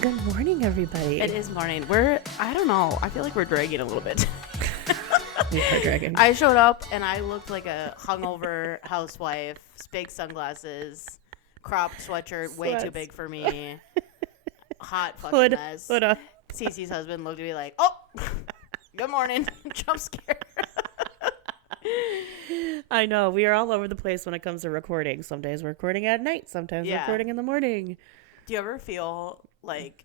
Good morning, everybody. It is morning. I don't know. I feel like we're dragging a little bit. We are dragging. I showed up and I looked like a hungover housewife, big sunglasses, cropped sweatshirt, way too big for me. Hot fucking mess. Hood up. Cece's husband looked at me like, oh, good morning. Jump scare. I know. We are all over the place when it comes to recording. Some days we're recording at night. Sometimes we're recording in the morning. Do you ever feel like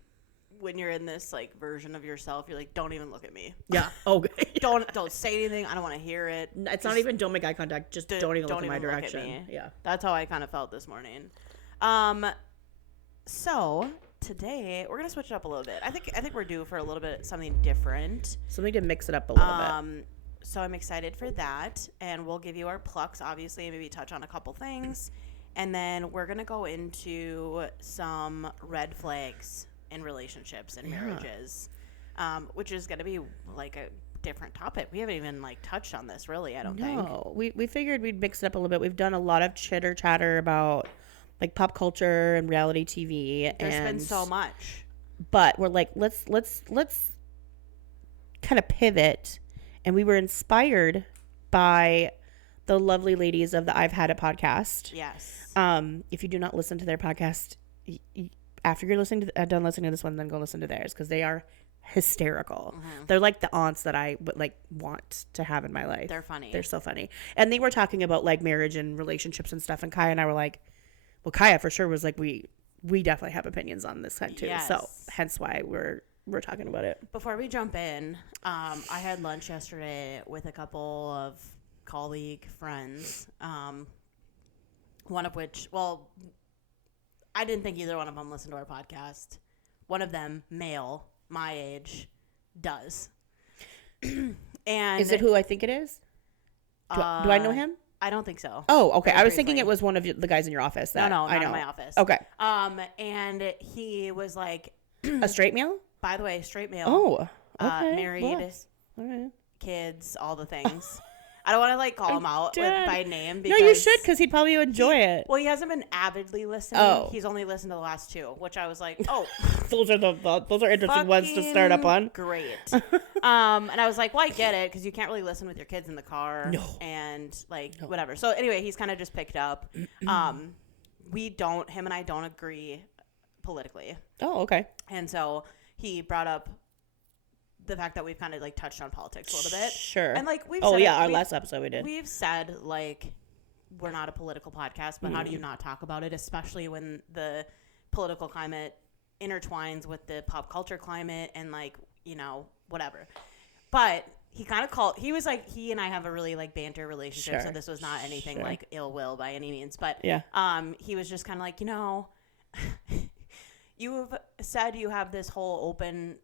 when you're in this like version of yourself, you're like, don't even look at me. Yeah. Okay. Don't say anything. I don't want to hear it. It's not even don't make eye contact. Just don't even look in my direction. Yeah. That's how I kind of felt this morning. So today we're gonna switch it up a little bit. I think we're due for a little bit something different. Something to mix it up a little bit. So I'm excited for that, and we'll give you our plucks, obviously, and maybe touch on a couple things, and then we're gonna go into some red flags in relationships and marriages, which is gonna be like a different topic. We haven't even like touched on this really. I don't think. No, we figured we'd mix it up a little bit. We've done a lot of chitter chatter about like pop culture and reality TV. There's been so much, but we're like, let's kind of pivot. And we were inspired by the lovely ladies of the I've Had It podcast. Yes. If you do not listen to their podcast, after you're done listening to this one, then go listen to theirs because they are hysterical. Mm-hmm. They're like the aunts that I would like want to have in my life. They're funny. They're so funny. And they were talking about like marriage and relationships and stuff. And Kaya and I were like, well, Kaya for sure was like, we definitely have opinions on this kind too. Yes. So hence why we're talking about it. Before we jump in, I had lunch yesterday with a couple of colleague friends, one of which, well, I didn't think either one of them listened to our podcast. One of them, male, my age, does. And is it who I think it is? Do I know him? I don't think so. Oh, okay. Very I was briefly. thinking it was one of the guys in your office. No, not in my office. Okay. And he was like, a straight male? By the way, straight male. Oh, okay. Married, all right. Kids, all the things. I don't want to like call him out by name. Because no, you should because he'd probably enjoy it. Well, he hasn't been avidly listening. Oh. He's only listened to the last two, which I was like, oh. those are interesting ones to start up on. Great. And I was like, well, I get it because you can't really listen with your kids in the car. No. And like whatever. So anyway, he's kind of just picked up. Him and I don't agree politically. Oh, okay. And so he brought up the fact that we've kind of like touched on politics a little bit. Sure. And like we've said our last episode we did. We've said like we're not a political podcast, but how do you not talk about it, especially when the political climate intertwines with the pop culture climate and like, you know, whatever. But he kind of he was like, he and I have a really like banter relationship. Sure. So this was not anything like ill will by any means. But he was just kind of like, you know, you've said you have this whole open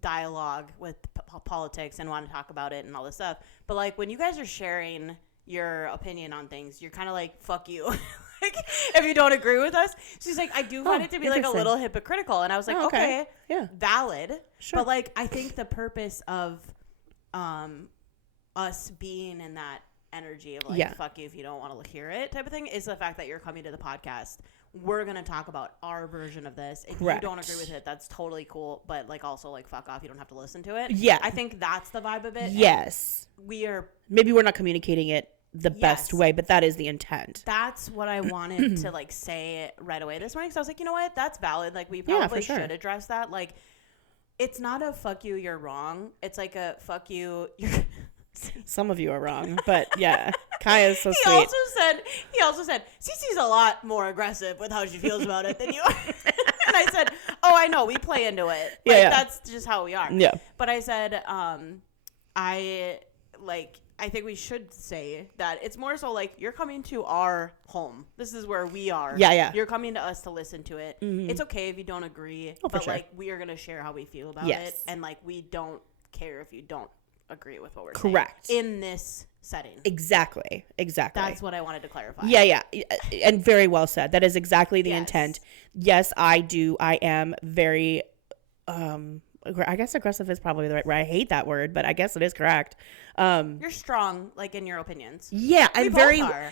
dialogue with politics and want to talk about it and all this stuff. But, like, when you guys are sharing your opinion on things, you're kind of like, fuck you. Like, if you don't agree with us. She's like, I do find it to be, like, a little hypocritical. And I was like, okay, valid. Sure. But, like, I think the purpose of us being in that energy of, like, fuck you if you don't want to hear it type of thing is the fact that you're coming to the podcast. We're going to talk about our version of this. If you don't agree with it, that's totally cool. But, like, also, like, fuck off. You don't have to listen to it. Yeah. I think that's the vibe of it. Yes. Maybe we're not communicating it the best way, but that is the intent. That's what I wanted to, like, say right away this morning. So I was like, you know what? That's valid. Like, we probably should address that. Like, it's not a fuck you, you're wrong. It's like a fuck you, you're... Some of you are wrong, but yeah, Kaya's so sweet. He also said, Cece's a lot more aggressive with how she feels about it than you are. And I said, oh, I know, we play into it. Like, that's just how we are. Yeah. But I said, I think we should say that it's more so like you're coming to our home. This is where we are. Yeah. You're coming to us to listen to it. Mm-hmm. It's okay if you don't agree, but like we are going to share how we feel about it. And like we don't care if you don't agree with what we're saying. Correct. In this setting. Exactly. That's what I wanted to clarify. Yeah. And very well said. That is exactly the intent. Yes, I do. I am very I guess aggressive is probably the right word. I hate that word, but I guess it is correct. You're strong, like, in your opinions. Yeah, I'm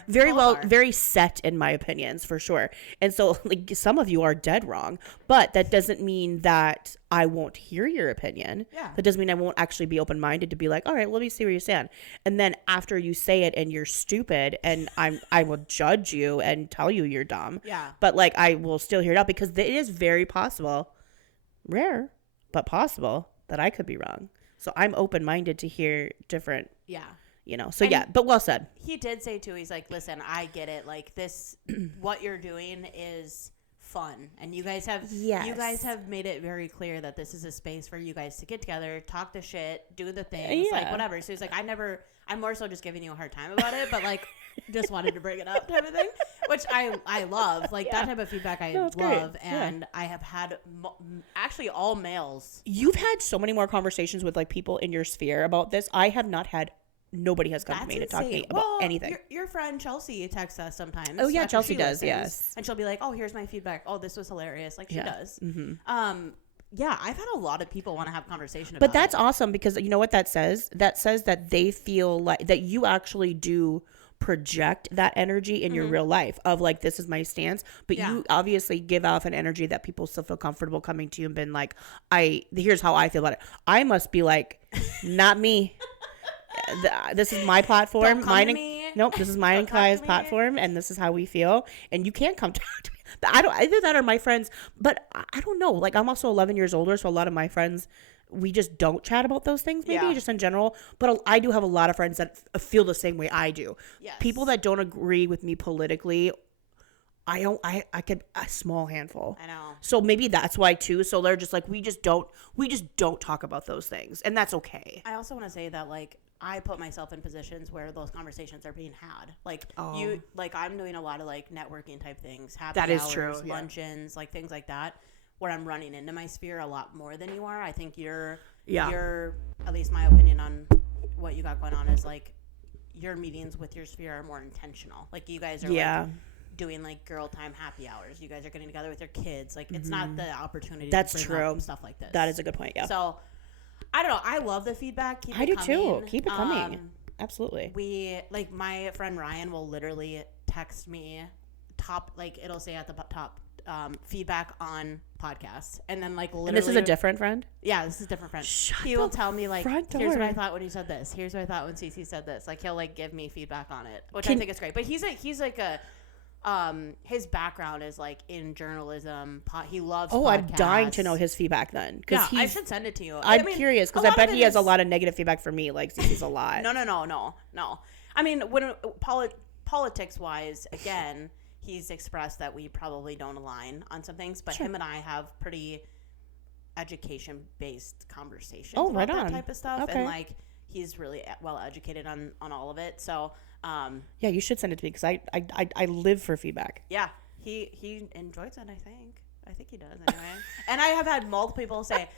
very set in my opinions, for sure. And so, like, some of you are dead wrong, but that doesn't mean that I won't hear your opinion. Yeah. That doesn't mean I won't actually be open-minded to be like, all right, let me see where you stand. And then after you say it and you're stupid, and I will judge you and tell you you're dumb. Yeah. But, like, I will still hear it out, because it is very possible, rare, but possible, that I could be wrong. So I'm open-minded to hear different, so and yeah, but well said. He did say too, he's like, listen, I get it. Like, this, what you're doing is fun. And you guys have made it very clear that this is a space for you guys to get together, talk the shit, do the things, like, whatever. So he's like, I'm more so just giving you a hard time about it, but, like, just wanted to bring it up type of thing, which I love. Like, that type of feedback I love. Great. And I have had actually all males. You've had so many more conversations with, like, people in your sphere about this. I have not had. Nobody has come to me to talk to me about anything. Your friend Chelsea texts us sometimes. Oh, yeah, Chelsea does, yes. And she'll be like, oh, here's my feedback. Oh, this was hilarious. Like, she does. Mm-hmm. Yeah, I've had a lot of people want to have conversation about it. But that's awesome, because you know what that says? That says that they feel like that you actually do project that energy in your real life of, like, this is my stance, but you obviously give off an energy that people still feel comfortable coming to you and being like, here's how I feel about it. I must be like, not me. This is my platform. This is mine and Kaya's platform, and this is how we feel. And you can't come talk to me. Either that or my friends. But I don't know. Like, I'm also 11 years older, so a lot of my friends, we just don't chat about those things. Maybe just in general. But I do have a lot of friends that feel the same way I do. Yes. People that don't agree with me politically, I could a small handful. I know. So maybe that's why too. So they're just like, we just don't talk about those things, and that's okay. I also want to say that, like, I put myself in positions where those conversations are being had. Like, I'm doing a lot of, like, networking type things, happy hours, luncheons, like, things like that, where I'm running into my sphere a lot more than you are. I think you're, at least my opinion on what you got going on is, like, your meetings with your sphere are more intentional. Like, you guys are like doing, like, girl time happy hours. You guys are getting together with your kids. Like, it's not the opportunity to bring up stuff like this. That is a good point. Yeah. So, I don't know. I love the feedback. I do too. Keep it coming. Absolutely. We, like, my friend Ryan will literally text me it'll say at the top, feedback on podcasts. And then, like, literally. And this is a different friend? Yeah, this is a different friend. He will tell me, like, here's what I thought when you said this. Here's what I thought when Cece said this. Like, he'll, like, give me feedback on it, which I think is great. But he's like a his background is, like, in journalism. He loves podcasts. I'm dying to know his feedback then. Yeah, I should send it to you. I'm curious, because I bet he has a lot of negative feedback for me. Like, he's a lot. No. I mean, when politics-wise, again, he's expressed that we probably don't align on some things, but him and I have pretty education-based conversations about that type of stuff. Okay. And, like, he's really well educated on all of it. So, yeah, you should send it to me, because I live for feedback. Yeah, he enjoys it. I think he does anyway. And I have had multiple people say,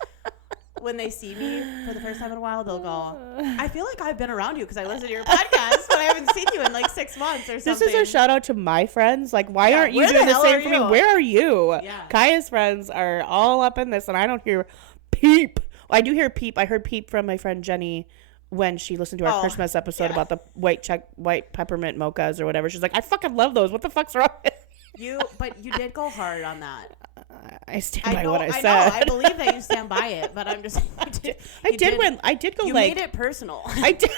when they see me for the first time in a while, they'll go, I feel like I've been around you because I listen to your podcast, but I haven't seen you in, like, 6 months or something. This is a shout out to my friends. Like, why aren't you doing the same for me? Where are you? Yeah. Kaya's friends are all up in this, and I don't hear peep. I do hear peep. I heard peep from my friend Jenny when she listened to our Christmas episode about the white peppermint mochas or whatever. She's like, I fucking love those. What the fuck's wrong with you? But you did go hard on that. I stand by what I said. I know. I believe that you stand by it, but I'm just. I did go. You like, made it personal. I did.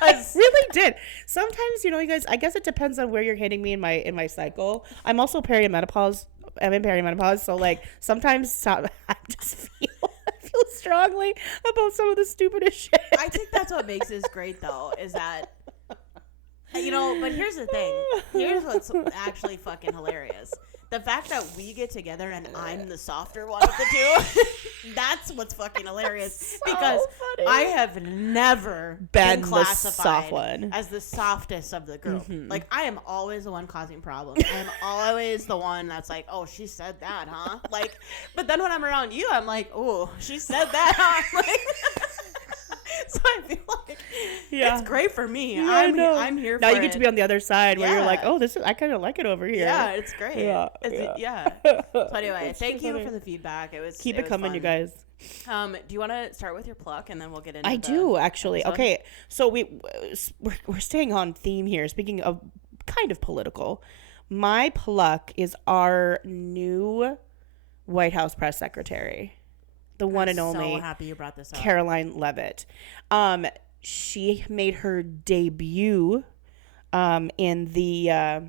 I really did. Sometimes, you guys. I guess it depends on where you're hitting me in my cycle. I'm also perimenopause. I'm in perimenopause, so, like, sometimes I just feel strongly about some of the stupidest shit. I think that's what makes this great, though, is that. But here's the thing. Here's what's actually fucking hilarious. The fact that we get together and I'm the softer one of the two, that's what's fucking hilarious. Because funny. I have never been classified as the softest of the group. Mm-hmm. Like, I am always the one causing problems. I am always the one that's like, oh, she said that, huh? Like, but then when I'm around you, I'm like, oh, she said that, huh? Like, so I feel like it's great for me. Yeah, I'm here for it. Now you get to be on the other side where you're like, oh, I kind of like it over here. Yeah, it's great. Yeah. So anyway, thank you for the feedback. Keep it coming, fun. you guys. Do you want to start with your pluck and then we'll get into I do, actually. episode? Okay, so we're staying on theme here. Speaking of kind of political, my pluck is our new White House press secretary, the one and only. So happy you brought this up. Caroline Leavitt. She made her debut in the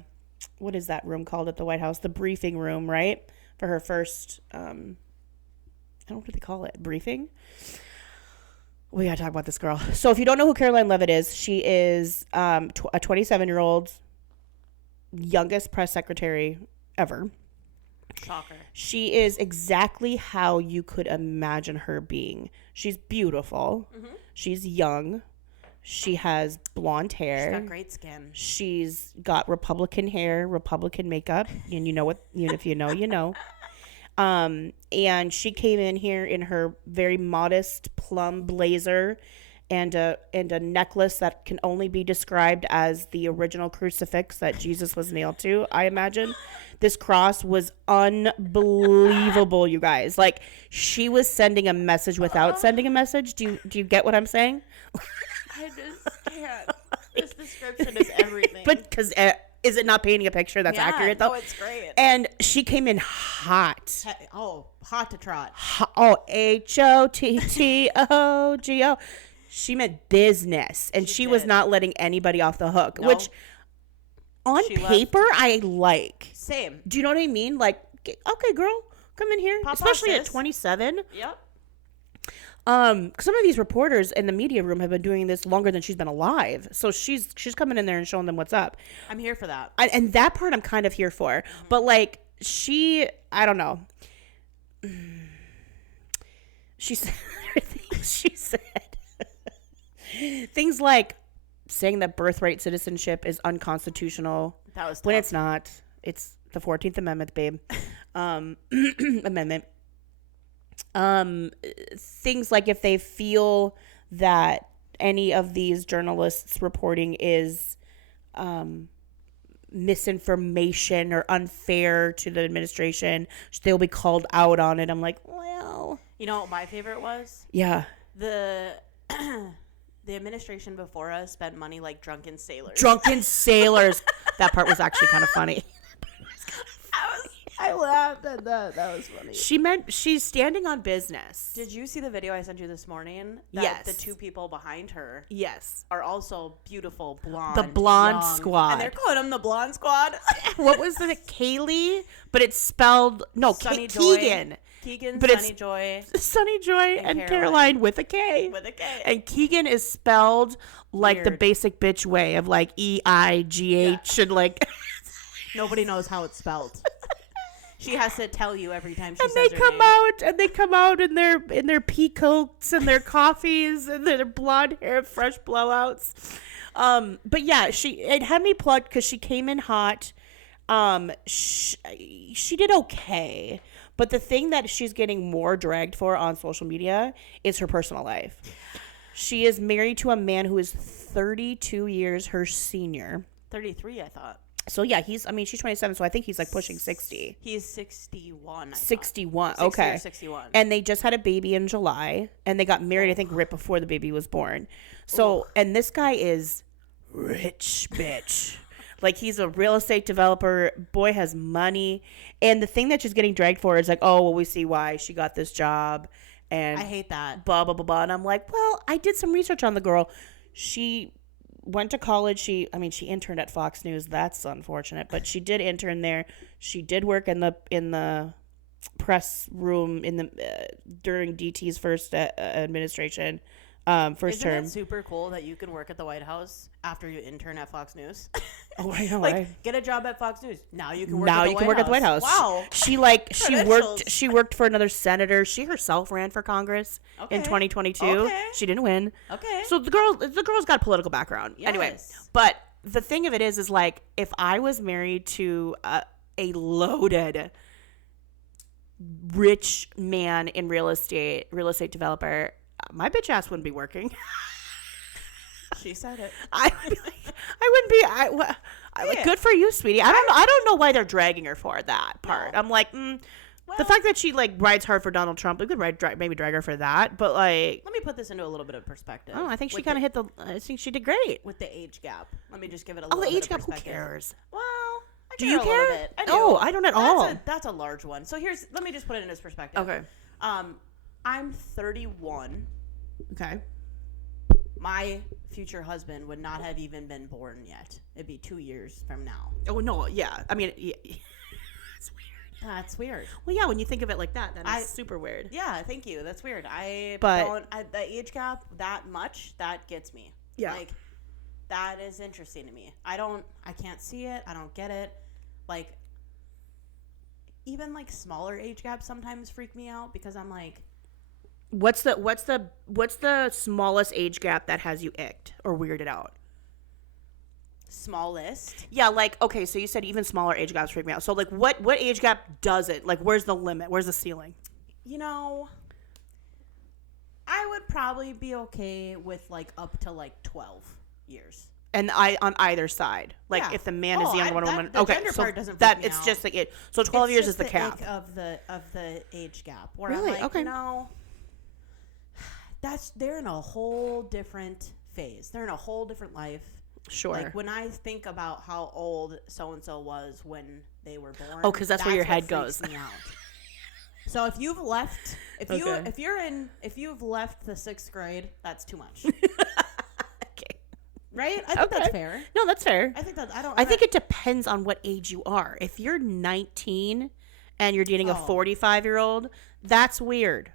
what is that room called at the White House? The briefing room, right? For her first I don't know, what do they call it? Briefing? We gotta talk about this girl. So if you don't know who Caroline Leavitt is, she is a 27-year-old youngest press secretary ever. Shocker. She is exactly how you could imagine her being. She's beautiful. Mm-hmm. She's young. She has blonde hair. She's got great skin. She's got Republican hair, Republican makeup, and you know what? If you know, you know. And she came in here in her very modest plum blazer and a necklace that can only be described as the original crucifix that Jesus was nailed to, I imagine. This cross was unbelievable, you guys. Like, she was sending a message without sending a message. Do you get what I'm saying? I just can't. This description is everything. But because is it not painting a picture that's accurate, though? No, it's great. And she came in hot. Hot to trot. HOTTOGO. She meant business. And she was not letting anybody off the hook, no. Which on paper I like. Same. Do you know what I mean? Like, okay, girl, come in here. Pop especially off, at 27. Yep. Some of these reporters in the media room have been doing this longer than she's been alive. So she's coming in there and showing them what's up. I'm here for that. And that part I'm kind of here for. Mm-hmm. But like I don't know. She said things like saying that birthright citizenship is unconstitutional. That was tough. When it's not. It's the 14th Amendment, babe. Amendment. Things like if they feel that any of these journalists reporting is misinformation or unfair to the administration, they'll be called out on it. I'm like, well, you know what my favorite was? Yeah. The administration before us spent money like drunken sailors. Drunken sailors. That part was actually kind of funny. I laughed at that. That was funny. She's standing on business. Did you see the video I sent you this morning? Yes. The two people behind her. Yes. Are also beautiful blonde. The blonde young, squad. And they're calling them the blonde squad. What was it? Kaylee? But it's spelled Sunny Keegan. Keegan, but Sunny Joy. Sunny Joy and Caroline with a K. With a K. And Keegan is spelled like the basic bitch way of like EIGH and like nobody knows how it's spelled. She has to tell you every time she says her name. They come out in their peacoats and their coffees and their blonde hair, fresh blowouts. But yeah, it had me plugged because she came in hot. She did okay, but the thing that she's getting more dragged for on social media is her personal life. She is married to a man who is 32 years her senior. 33, I thought. So yeah, she's 27, so I think he's like pushing 60. He's 61. 61. 60 okay. Or 61. And they just had a baby in July, and they got married I think right before the baby was born. So, and this guy is rich bitch. Like, he's a real estate developer. Boy has money. And the thing that she's getting dragged for is like, oh, well, we see why she got this job. And I hate that. Blah, blah, blah, blah. And I'm like, well, I did some research on the girl. She went to college. She interned at Fox News. That's unfortunate. But she did intern there. She did work in the press room during DT's first administration. First term. Isn't it super cool that you can work at the White House after you intern at Fox News? Oh, I know, like, get a job at Fox News. Now you can work at the White House. Wow. She worked for another senator. She herself ran for Congress in 2022. Okay. She didn't win. Okay. So the girl's got a political background. Yes. Anyway, but the thing of it is like, if I was married to a loaded rich man in real estate developer, my bitch ass wouldn't be working. She said it. I wouldn't be. Like, good for you, sweetie. I don't know why they're dragging her for that part. Yeah. I'm like, the fact that she like rides hard for Donald Trump, we could maybe drag her for that. But like, let me put this into a little bit of perspective. Oh, I think she kind of hit the. I think she did great with the age gap. Let me just give it a little. The bit age of gap. Who perspective. cares? Well, do you care? A little bit. I do. Oh, I don't at all. That's a large one. So let me just put it in this perspective. Okay. I'm 31. Okay. My future husband would not have even been born yet. It'd be 2 years from now. Oh no, yeah. I mean, yeah. It's weird. That's weird. Well, yeah, when you think of it like that, that is super weird. Yeah, thank you. That's weird. The age gap that much, that gets me. Yeah. Like, that is interesting to me. I can't see it. I don't get it. Like, even like smaller age gaps sometimes freak me out because I'm like, what's the smallest age gap that has you icked or weirded out? Smallest? Yeah, like, okay, so you said even smaller age gaps freak me out. So like what age gap does it? Like, where's the limit? Where's the ceiling? You know, I would probably be okay with like up to like 12 years. And on either side, like if the man is the younger woman. Okay, so that it's just like it. So 12 years is the cap of the age gap. Where really? I'm like, okay. No, they're in a whole different phase. They're in a whole different life. Sure. Like when I think about how old so and so was when they were born. Oh, because that's where your head goes. Me out. So if you've left, if you've left the 6th grade, that's too much. Right? I think that's fair. No, that's fair. I think I think it depends on what age you are. If you're 19 and you're dating a 45-year-old, that's weird.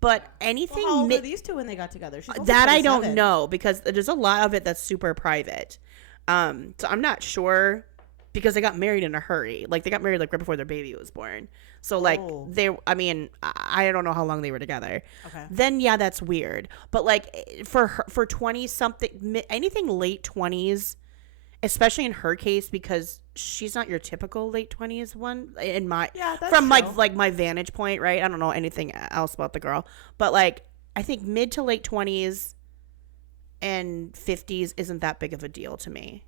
But anything. How old were these two when they got together? That I don't know because there's a lot of it that's super private. So I'm not sure because they got married in a hurry. Like they got married like right before their baby was born. So like I don't know how long they were together. Okay. Then yeah, that's weird. But like for 20 something, anything late 20s, especially in her case because she's not your typical late 20s one in my from like my vantage point, right? I don't know anything else about the girl, but like I think mid to late 20s and 50s isn't that big of a deal to me.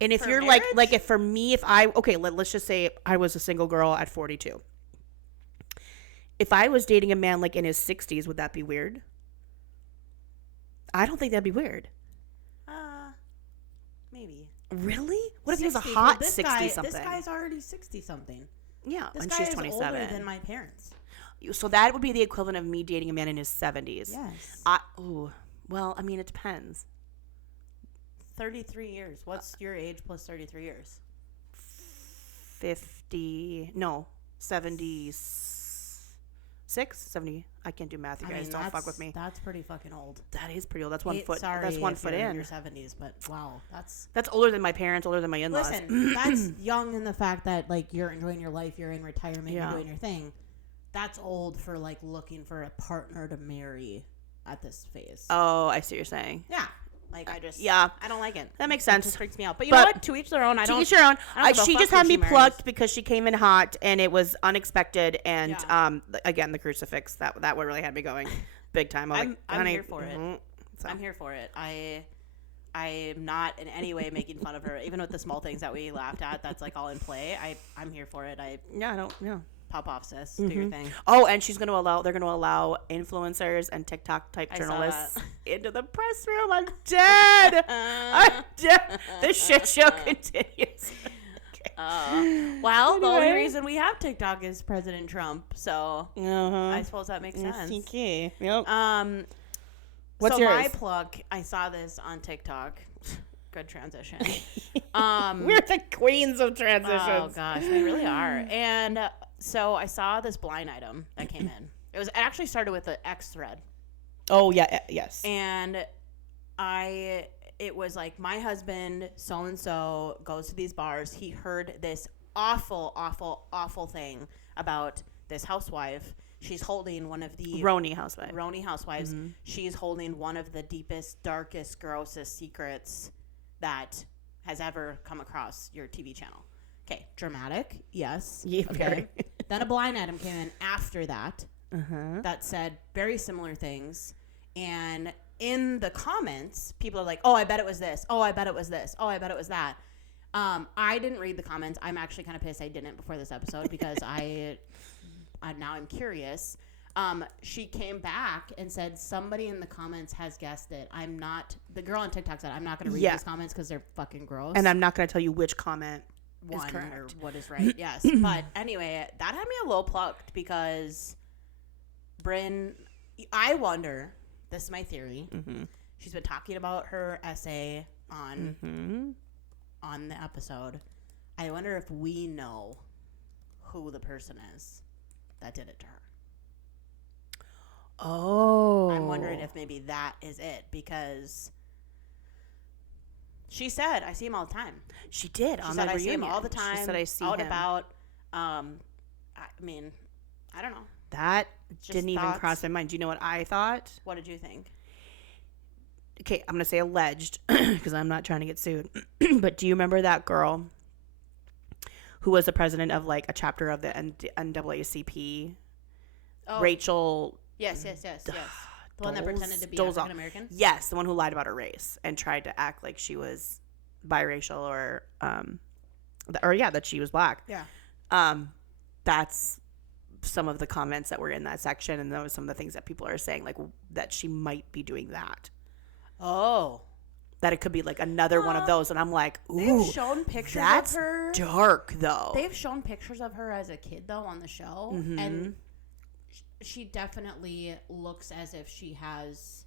And if you're marriage? like if for me, if I let's just say I was a single girl at 42. If I was dating a man like in his 60s, would that be weird? I don't think that'd be weird. Maybe. Really? What if he was a hot 60-something? This guy's already 60-something. Yeah, and she's 27. Older than my parents. So that would be the equivalent of me dating a man in his 70s. Yes. Well, I mean, it depends. 33 years. What's your age plus 33 years? 70. I can't do math, you guys. Don't fuck with me. That's pretty fucking old. That is pretty old. That's 1 foot. Sorry, that's 1 foot in your 70s, but wow, that's older than my parents, older than my in-laws. Listen, that's young in the fact that like you're enjoying your life, you're in retirement, you're doing your thing. That's old for like looking for a partner to marry at this phase. Oh, I see what you're saying. Yeah. Like I don't like it. That makes sense. It just freaks me out. But you know what? To each their own. To each their own. She just had me plucked because she came in hot and it was unexpected. And again, the crucifix that what really had me going big time. I'm here for it. So. I'm here for it. I'm not in any way making fun of her, even with the small things that we laughed at. That's like all in play. I'm here for it. Pop off, sis. Do your thing. Oh, and they're going to allow influencers and TikTok type journalists into the press room. I'm dead. I'm dead. The shit show continues. Well, the only reason we have TikTok is President Trump. So I suppose that makes sense. Okay. Yep. What's yours? My plug, I saw this on TikTok. Good transition. We're the queens of transitions. Oh, gosh. We really are. And so I saw this blind item that came in. It actually started with an X thread. Oh, yeah. Yes. And it was like, my husband, so-and-so, goes to these bars. He heard this awful, awful, awful thing about this housewife. She's holding one of the... RHONY housewives. Mm-hmm. She's holding one of the deepest, darkest, grossest secrets that has ever come across your TV channel. Okay, dramatic, yes. Yeah, okay. Then a blind item came in after that that said very similar things. And in the comments, people are like, oh, I bet it was this. Oh, I bet it was this. Oh, I bet it was that. I didn't read the comments. I'm actually kind of pissed I didn't before this episode because I now I'm curious. She came back and said somebody in the comments has guessed it. The girl on TikTok said, I'm not going to read these comments because they're fucking gross. And I'm not going to tell you which comment is correct. Or what is right. Yes. But anyway, that had me a little plucked because Bryn, I wonder, this is my theory. Mm-hmm. She's been talking about her essay on the episode. I wonder if we know who the person is that did it to her. Oh. I'm wondering if maybe that is it because she said, I see him all the time. She did. She said, I see him all the time. She said, I see out him. About. I mean, I don't know. That didn't even cross my mind. Do you know what I thought? What did you think? Okay, I'm going to say alleged because I'm not trying to get sued. But do you remember that girl who was the president of like a chapter of the NAACP? Oh. Rachel. Yes. The one that pretended to be African American? Yes, the one who lied about her race and tried to act like she was biracial or that she was black. Yeah. That's some of the comments that were in that section, and those some of the things that people are saying, like that she might be doing that. Oh. That it could be like another one of those, and I'm like, ooh, they've shown pictures that's of her. Dark though. They've shown pictures of her as a kid though on the show, and she definitely looks as if she has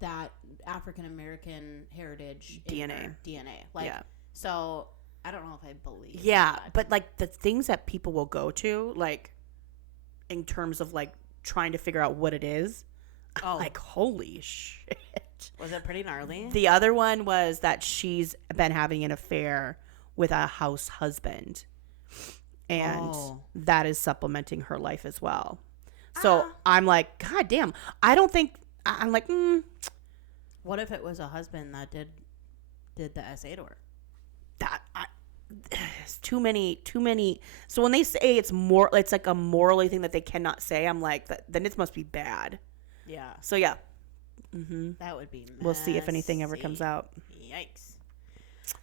that African American heritage DNA. Like, so I don't know if I believe. Yeah, that. but like the things that people will go to, like in terms of like trying to figure out what it is, like holy shit. Was it pretty gnarly? The other one was that she's been having an affair with a house husband, and that is supplementing her life as well. So I'm like, God damn. I don't think I'm like. What if it was a husband that did the essay to her? It's too many. So when they say it's like a morally thing that they cannot say, I'm like, then it must be bad. Yeah. So yeah. That would be messy. We'll see if anything ever comes out. Yikes.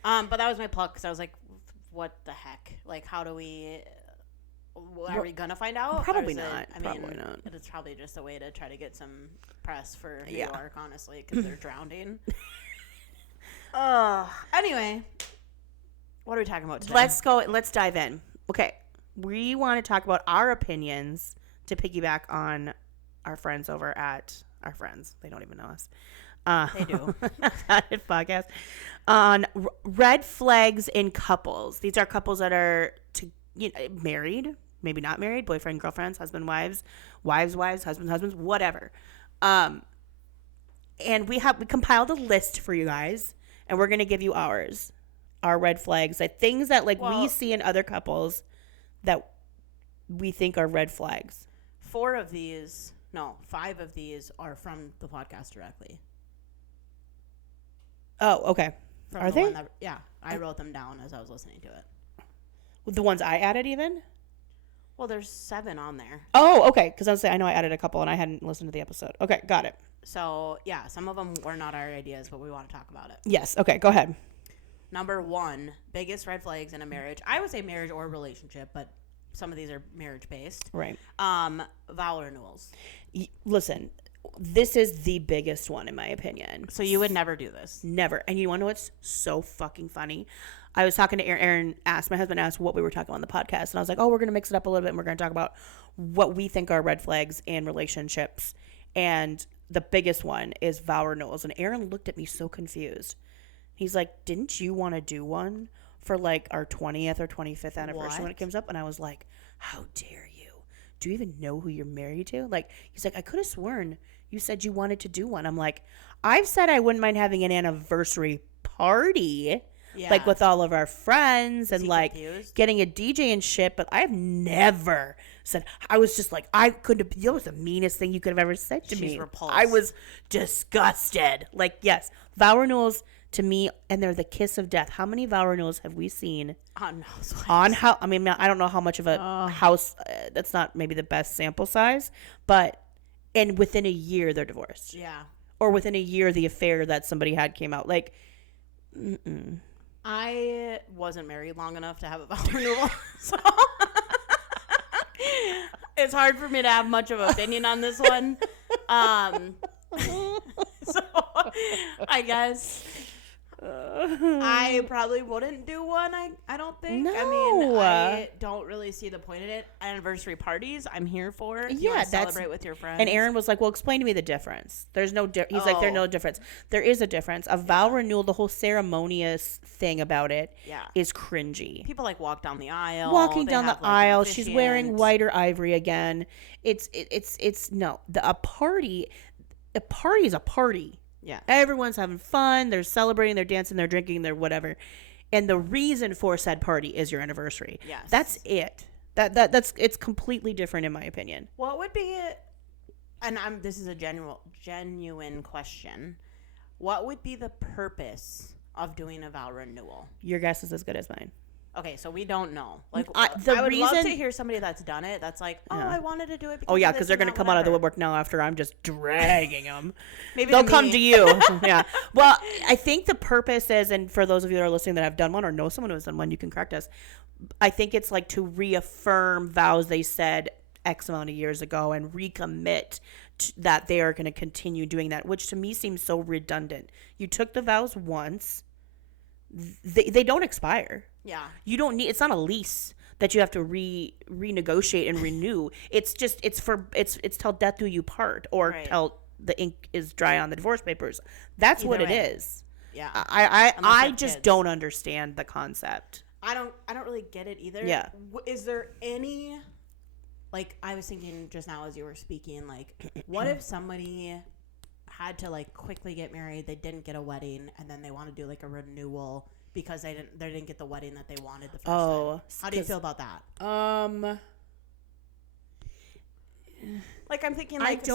But that was my pluck because I was like, what the heck? Like, how do we... Are we going to find out? Probably not. Probably not. It's probably just a way to try to get some press for New York, honestly, because they're drowning. Anyway, what are we talking about today? Let's dive in. Okay. We want to talk about our opinions to piggyback on our friends over at... Our friends. They don't even know us. They do. Podcast. On red flags in couples. These are couples that are married, maybe not married, boyfriend, girlfriends, husband, wives, husbands, whatever. And we compiled a list for you guys, and we're gonna give you our red flags, like things that we see in other couples that we think are red flags. 5 of these are from the podcast directly. Oh, okay. Are they? I wrote them down as I was listening to it. The ones I added even? Well, there's 7 on there. Oh, okay. Because I know I added a couple and I hadn't listened to the episode. Okay, got it. So, yeah, some of them were not our ideas, but we want to talk about it. Yes. Okay, go ahead. Number 1, biggest red flags in a marriage. I would say marriage or relationship, but some of these are marriage-based. Right. Vow renewals. Listen, this is the biggest one in my opinion. So you would never do this? Never. And you want to know what's so fucking funny? I was talking to Aaron. My husband asked what we were talking about on the podcast. And I was like, we're going to mix it up a little bit. And we're going to talk about what we think are red flags in relationships. And the biggest one is vow renewals. And Aaron looked at me so confused. He's like, didn't you want to do one for like our 20th or 25th anniversary when it comes up? And I was like, how dare you? Do you even know who you're married to? Like, he's like, I could have sworn you said you wanted to do one. I'm like, I've said I wouldn't mind having an anniversary party, like with all of our friends and like getting a DJ and shit. But I've never said, I was just like, that was the meanest thing you could have ever said to me. Repulsed. I was disgusted. Like, yes, vow renewals to me, and they're the kiss of death. How many vow renewals have we seen on housewives? I mean, I don't know how much of a house. That's not maybe the best sample size, but within a year they're divorced. Yeah. Or within a year, the affair that somebody had came out. Like, I wasn't married long enough to have a vow renewal, so it's hard for me to have much of an opinion on this one. So I guess I probably wouldn't do one. I don't think. No. I mean, I don't really see the point in it. Anniversary parties, I'm here for. You celebrate with your friends. And Aaron was like, "Well, explain to me the difference." There's no. He's like, "There's no difference." There is a difference. A vow renewal, the whole ceremonious thing about it, is cringy. People like walk down the aisle. Walking down the aisle, she's wearing white or ivory again. It's no. A party. A party is a party. Yeah. Everyone's having fun. They're celebrating. They're dancing. They're drinking. They're whatever. And the reason for said party is your anniversary. Yes. That's it. That's it's completely different in my opinion. What would be and this is a genuine question. What would be the purpose of doing a vow renewal? Your guess is as good as mine. Okay, so we don't know. Like, I would love to hear somebody that's done it. That's like, I wanted to do it. Because they're gonna come out of the woodwork now after I'm just dragging them. Maybe they'll come to you. Yeah. Well, I think the purpose is, and for those of you that are listening that have done one or know someone who has done one, you can correct us. I think it's like to reaffirm vows they said X amount of years ago and recommit that they are going to continue doing that, which to me seems so redundant. You took the vows once. They don't expire. Yeah. You don't need, it's not a lease that you have to renegotiate and renew. It's just, it's till death do you part, or till the ink is dry on the divorce papers. That's what it is. Yeah. I just don't understand the concept. I don't really get it either. Yeah. Is there any, like, I was thinking just now as you were speaking, like, what if somebody had to like quickly get married, they didn't get a wedding, and then they want to do like a renewal because they didn't get the wedding that they wanted the first time. How do you feel about that? Like, I'm thinking, like,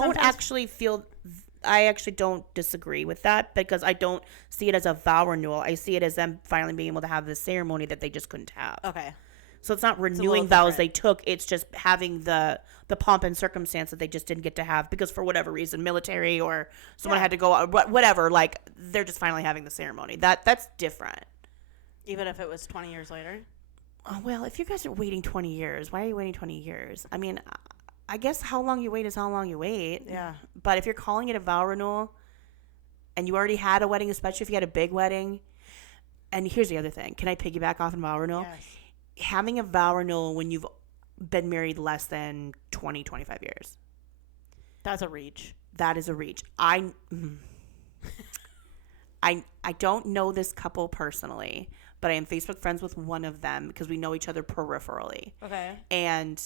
I actually don't disagree with that, because I don't see it as a vow renewal. I see it as them finally being able to have the ceremony that they just couldn't have. Okay. So it's not renewing vows they took. It's just having the pomp and circumstance that they just didn't get to have because for whatever reason, military or someone had to go out, whatever. Like, they're just finally having the ceremony. That's different. Even if it was 20 years later? Oh, well, if you guys are waiting 20 years, why are you waiting 20 years? I mean, I guess how long you wait is how long you wait. Yeah. But if you're calling it a vow renewal and you already had a wedding, especially if you had a big wedding, and here's the other thing. Can I piggyback off on vow renewal? Yes. Having a vow renewal when you've been married less than 20, 25 years. That's a reach. That is a reach. I don't know this couple personally, but I am Facebook friends with one of them because we know each other peripherally. Okay. And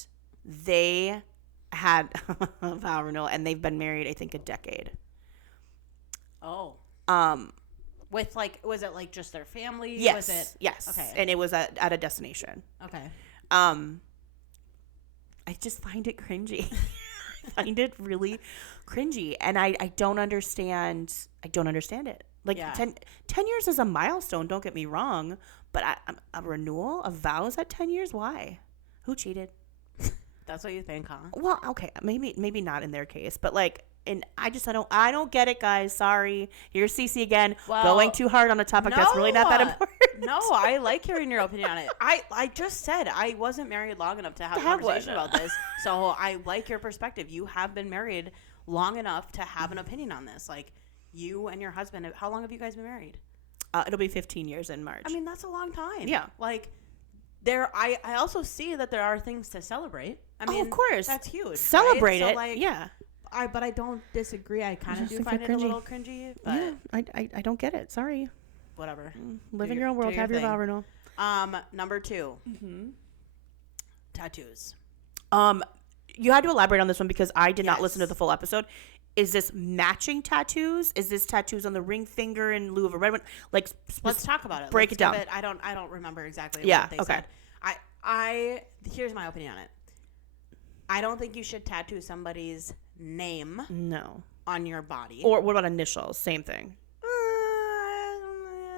they had a vow renewal, and they've been married, I think, a decade. Oh. With, like, was it, like, just their family? Yes. Was it? Yes. Okay. And it was at a destination. Okay. I just find it cringy. I find it really cringy. And I don't understand. I don't understand it. Like, 10 years is a milestone, don't get me wrong. But a renewal of vows at 10 years? Why? Who cheated? That's what you think, huh? Well, okay. Maybe not in their case. But, like, and I don't get it, guys. Sorry. Here's Cece again. Well, going too hard on a topic that's really not that important. No, I like hearing your opinion on it. I just said I wasn't married long enough to have a conversation about this. So I like your perspective. You have been married long enough to have an opinion on this. Like, you and your husband, how long have you guys been married? It'll be 15 years in March. I mean, that's a long time. Yeah. Like, I also see that there are things to celebrate. I mean, of course. That's huge. Celebrate right? it. So, like, yeah. But I don't disagree. I kind of do find it a little cringy. But yeah, I don't get it. Sorry. Whatever. Live in your own world. Have your vow renewal. Number 2. Mm-hmm. Tattoos. You had to elaborate on this one because I did not listen to the full episode. Is this matching tattoos? Is this tattoos on the ring finger in lieu of a red one? Like, let's talk about it. Break it down. I don't remember exactly what they said. Here's my opinion on it. I don't think you should tattoo somebody's name on your body. Or what about initials? Same thing.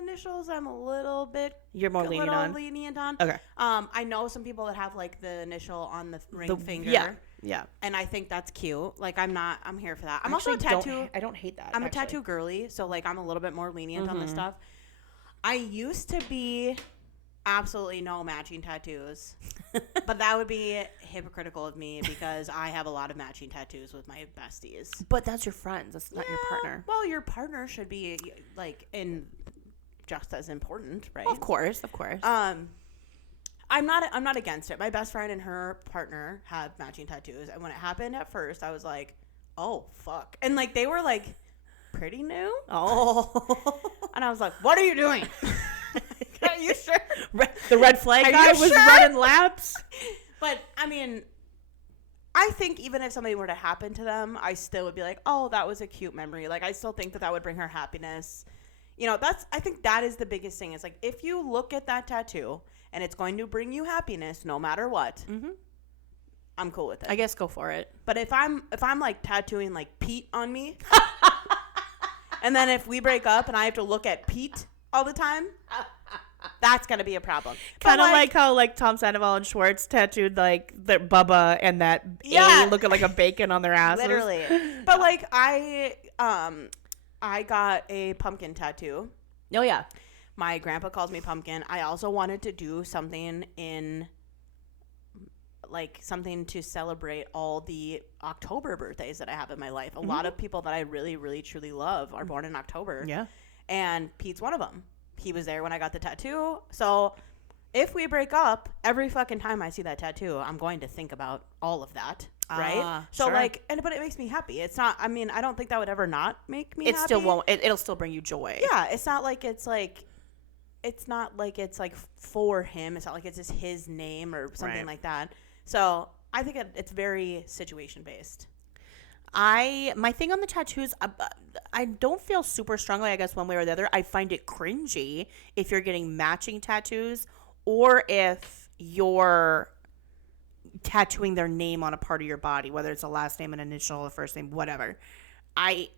Initials, I'm a little bit lenient on. Okay. I know some people that have, like, the initial on the ring finger. Yeah. And I think that's cute. Like, I'm here for that. I'm also also a tattoo. I don't hate that. I'm a tattoo girly, so, like, I'm a little bit more lenient on this stuff. I used to be absolutely no matching tattoos. But that would be hypocritical of me because I have a lot of matching tattoos with my besties. But that's your friends. That's not your partner. Well, your partner should be like in just as important, right? Of course. I'm not against it. My best friend and her partner have matching tattoos, and when it happened at first, I was like, "Oh fuck!" And like they were like pretty new. Oh, and I was like, "What are you doing? Are you sure?" The red flag guy was running laps. But I mean, I think even if something were to happen to them, I still would be like, "Oh, that was a cute memory." Like I still think that would bring her happiness. You know, I think that is the biggest thing. It's like if you look at that tattoo and it's going to bring you happiness no matter what, I'm cool with it. I guess go for it. But if I'm like tattooing like Pete on me, and then if we break up and I have to look at Pete all the time, that's gonna be a problem. Kind of like how like Tom Sandoval and Schwartz tattooed like the Bubba and that A looking like a bacon on their asses. Literally. But like I got a pumpkin tattoo. Oh yeah. My grandpa calls me Pumpkin. I also wanted to do something something to celebrate all the October birthdays that I have in my life. A lot of people that I really, really, truly love are born in October. Yeah. And Pete's one of them. He was there when I got the tattoo. So if we break up, every fucking time I see that tattoo, I'm going to think about all of that. Right? So sure. but it makes me happy. It's not, I mean, I don't think that would ever not make me happy. It still won't. It'll still bring you joy. Yeah. It's not like it's like for him. It's not like it's just his name or something like that. So I think it's very situation based. My thing on the tattoos, I don't feel super strongly, I guess, one way or the other. I find it cringy if you're getting matching tattoos or if you're tattooing their name on a part of your body, whether it's a last name, an initial, a first name, whatever. I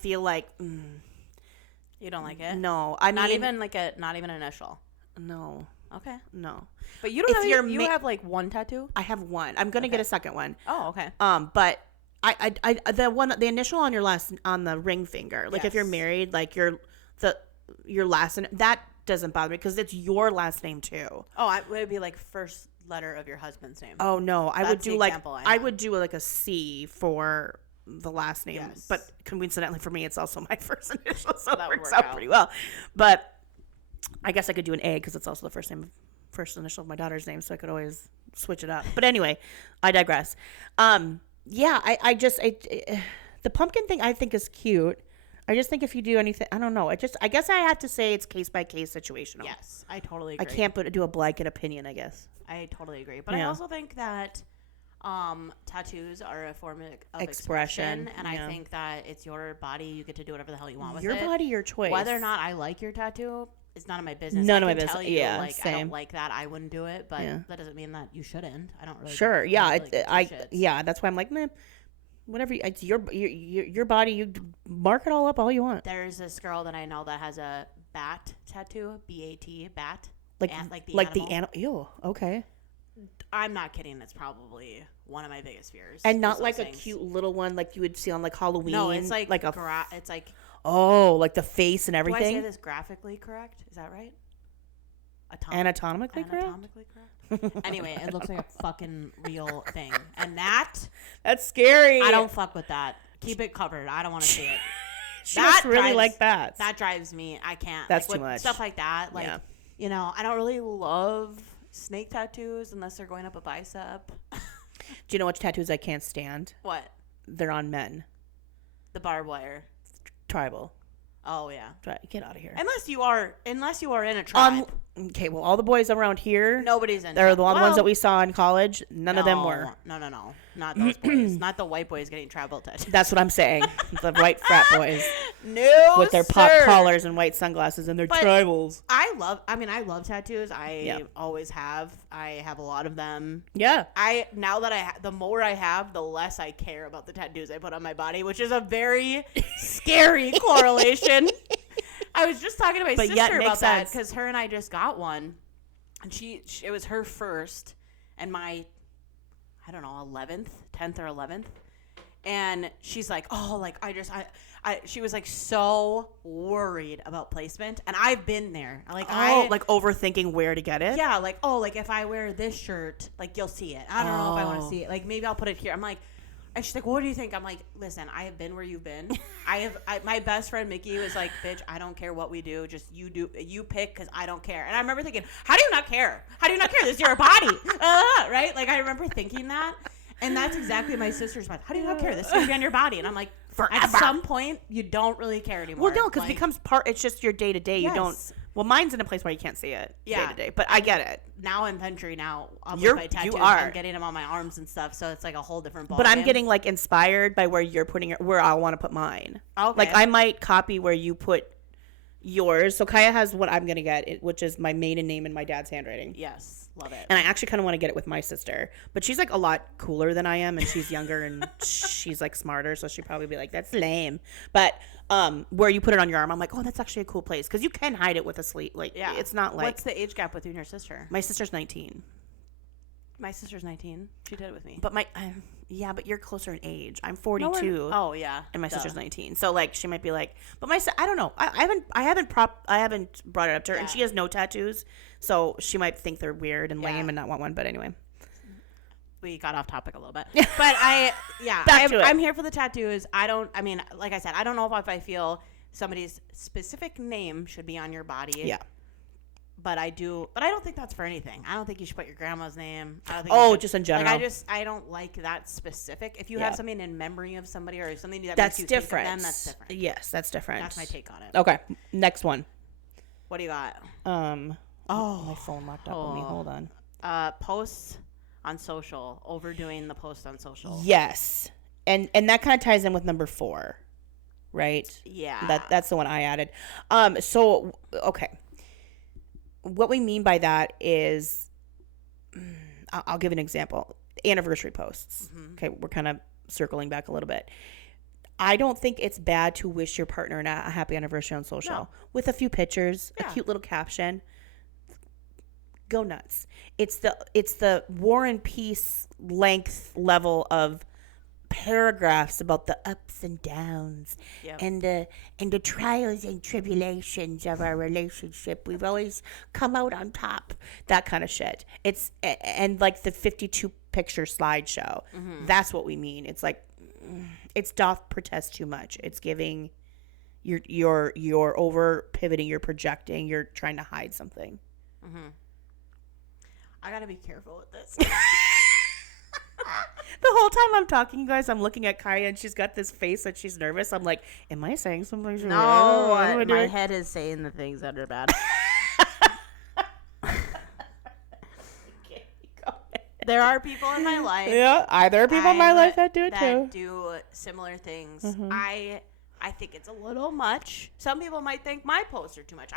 feel like you don't like it? No, not even an initial. No. Okay. No. But you don't have you have like one tattoo? I have one. I'm gonna get a second one. Oh, okay. But the initial on on the ring finger, like if you're married, like your last name, that doesn't bother me because it's your last name too. Oh, it would be like first letter of your husband's name. Oh no, I would do like a C for the last name, but coincidentally for me, it's also my first initial, so that works out pretty well. But I guess I could do an A because it's also the first initial of my daughter's name, so I could always switch it up. But anyway, I digress. Yeah, I just the pumpkin thing I think is cute. I just think if you do anything, I don't know. I guess I have to say it's case by case situational. Yes, I totally agree. I can't do a blanket opinion, I guess. I totally agree. But I also think that tattoos are a form of expression. And I think that it's your body. You get to do whatever the hell you want with it. Your body, your choice. Whether or not I like your tattoo, it's none of my business. None of my business. Yeah, like, same. I don't like that. I wouldn't do it. But that doesn't mean that you shouldn't. I don't really. Sure. Yeah. Really that's why I'm like, man. Whatever, it's your body. You mark it all up all you want. There's this girl that I know that has a bat tattoo, BAT, bat, like the animal. Ew. Okay. I'm not kidding. It's probably one of my biggest fears. And not like a cute little one like you would see on like Halloween. No, it's like it's like like the face and everything. Do I say this graphically correct? Is that right? Anatomically correct? Anyway, it looks like a fucking real thing. And that's scary. I don't fuck with that. Keep it covered. I don't want to see it. She must really like bats. That drives me. I can't. That's too much. Stuff like that. Like, you know, I don't really love snake tattoos unless they're going up a bicep. Do you know which tattoos I can't stand? What? They're on men. The barbed wire. Tribal. Oh yeah. Get out of here. Unless you are in a tribe. Okay, well, all the boys around here, nobody's in. They're the ones that we saw in college. None of them were. No, not those boys. Not the white boys getting tribal tattoos. That's what I'm saying. The white frat boys. No, with their pop collars and white sunglasses and their tribals. I love tattoos. I always have. I have a lot of them. Yeah. The more I have, the less I care about the tattoos I put on my body, which is a very scary correlation. I was just talking to my sister about that because her and I just got one, and it was her first, and my, I don't know, 10th or 11th, And she's like, oh, like, she was like so worried about placement. And I've been there. Like, like overthinking where to get it? Yeah, like, oh, like if I wear this shirt, like you'll see it. I don't know if I want to see it. Like maybe I'll put it here. I'm like, and she's like, what do you think? I'm like, listen, I have been where you've been. My best friend Mickey was like, bitch, I don't care what we do. Just you pick because I don't care. And I remember thinking, how do you not care? How do you not care? This is your body. Right? Like I remember thinking that. And that's exactly my sister's mind. How do you not care? This is going to be on your body. And I'm like, forever. At some point, you don't really care anymore. Well, no, because it becomes it's just your day to day. You don't. Well, mine's in a place where you can't see it day to day, but I get it. Now in Ventry, with my tattoos, I'm getting them on my arms and stuff, so it's like a whole different ballgame. But I'm getting like inspired by where you're putting where I want to put mine. Okay. Like I might copy where you put yours. So Kaya has what I'm gonna get, which is my maiden name in my dad's handwriting. Yes. Love it. And I actually kind of want to get it with my sister, but she's like a lot cooler than I am, and she's younger and she's like smarter, so she'd probably be like, "That's lame." But where you put it on your arm, I'm like, "Oh, that's actually a cool place," because you can hide it with a sleeve. Like, it's not like. What's the age gap with you and your sister? My sister's 19. My sister's 19. She did it with me. But but you're closer in age. I'm 42. Oh yeah. And my sister's 19. So like she might be like, but I don't know. I haven't brought it up to her, and she has no tattoos, so she might think they're weird and lame and not want one. But anyway, we got off topic a little bit. But I'm here for the tattoos. I mean, like I said, I don't know if I feel somebody's specific name should be on your body. Yeah. But I don't think that's for anything. I don't think you should put your grandma's name. I don't think just in general. Like I don't like that specific. If you have something in memory of somebody or something that that's makes you different. Think of them, that's different. Yes, that's different. That's my take on it. Okay, next one. What do you got? My phone locked up on me. Hold on. Posts on social, overdoing the post on social. Yes, and that kind of ties in with number 4, right? Yeah. That's the one I added. So okay. What we mean by that is, I'll give an example. Anniversary posts. Mm-hmm. Okay, we're kind of circling back a little bit. I don't think it's bad to wish your partner a happy anniversary on social with a few pictures, a cute little caption. Go nuts. It's the War and Peace length level of paragraphs about the ups and downs and the trials and tribulations of our relationship. We've always come out on top. That kind of shit. It's and like the 52 picture slideshow. Mm-hmm. That's what we mean. It's like it's doth protest too much. It's giving you're over pivoting. You're projecting. You're trying to hide something. Mm-hmm. I gotta be careful with this. The whole time I'm talking, you guys, I'm looking at Kaya and she's got this face that she's nervous. I'm like, am I saying something? No, my head is saying the things that are bad. There are people in my life. Yeah, there are people in my life that do it too. That do similar things. Mm-hmm. I think it's a little much. Some people might think my posts are too much.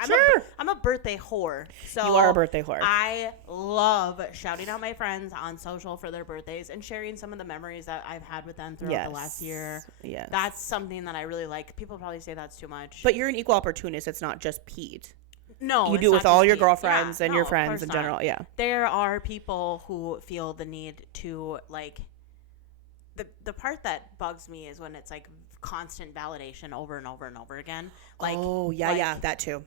I'm a birthday whore. So you are a birthday whore. I love shouting out my friends on social for their birthdays and sharing some of the memories that I've had with them throughout the last year. Yes. That's something that I really like. People probably say that's too much. But you're an equal opportunist. It's not just Pete. No, you do it with all your girlfriends and your friends in general. Yeah. There are people who feel the need to like the part that bugs me is when it's like constant validation over and over and over again. Like, that too.